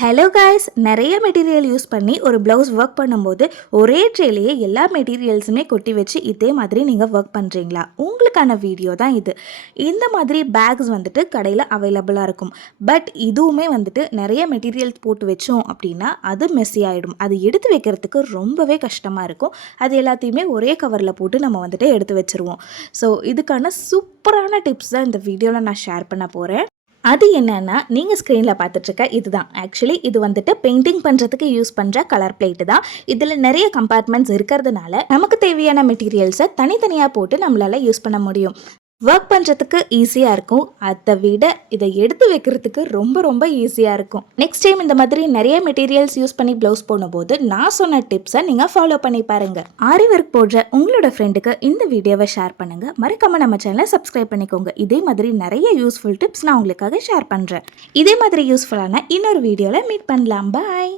Hello guys, நிறைய material use பண்ணி ஒரு ப்ளவுஸ் ஒர்க் பண்ணும்போது ஒரே ட்ரேலேயே எல்லா மெட்டீரியல்ஸுமே கொட்டி வச்சு இதே மாதிரி நீங்கள் ஒர்க் பண்ணுறீங்களா? உங்களுக்கான வீடியோ தான் இது. இந்த மாதிரி பேக்ஸ் வந்துட்டு கடையில் அவைலபிளாக இருக்கும். பட் இதுவுமே வந்துட்டு நிறைய மெட்டீரியல்ஸ் போட்டு வச்சோம் அப்படின்னா அது மெஸ்ஸி ஆகிடும். அது எடுத்து வைக்கிறதுக்கு ரொம்பவே கஷ்டமாக இருக்கும். அது எல்லாத்தையுமே ஒரே கவரில் போட்டு நம்ம வந்துட்டு எடுத்து வச்சுருவோம். ஸோ இதுக்கான சூப்பரான டிப்ஸ் தான் இந்த வீடியோவில் நான் ஷேர் பண்ண போகிறேன். அது என்னன்னா, நீங்கள் ஸ்க்ரீனில் பார்த்துட்ருக்க இதுதான். ஆக்சுவலி இது வந்துட்டு பெயிண்டிங் பண்ணுறதுக்கு யூஸ் பண்ணுற கலர் பிளேட்டு தான். இதில் நிறைய கம்பார்ட்மெண்ட்ஸ் இருக்கிறதுனால நமக்கு தேவையான மெட்டீரியல்ஸை தனித்தனியாக போட்டு நம்மளால் யூஸ் பண்ண முடியும். ஒர்க் பண்ணுறதுக்கு ஈஸியாக இருக்கும். அதை விட இதை எடுத்து வைக்கிறதுக்கு ரொம்ப ரொம்ப ஈஸியாக இருக்கும். நெக்ஸ்ட் டைம் இந்த மாதிரி நிறைய மெட்டீரியல்ஸ் யூஸ் பண்ணி ப்ளவுஸ் போடும்போது நான் சொன்ன டிப்ஸை நீங்கள் ஃபாலோ பண்ணி பாருங்கள். ஆரி ஒர்க் போடுற உங்களோட ஃப்ரெண்டுக்கு இந்த வீடியோவை ஷேர் பண்ணுங்கள். மறக்காமல் நம்ம சேனலை சப்ஸ்கிரைப் பண்ணிக்கோங்க. இதே மாதிரி நிறைய யூஸ்ஃபுல் டிப்ஸ் நான் உங்களுக்காக ஷேர் பண்ணுறேன். இதே மாதிரி யூஸ்ஃபுல்லான இன்னொரு வீடியோவில் மீட் பண்ணலாம். பாய்.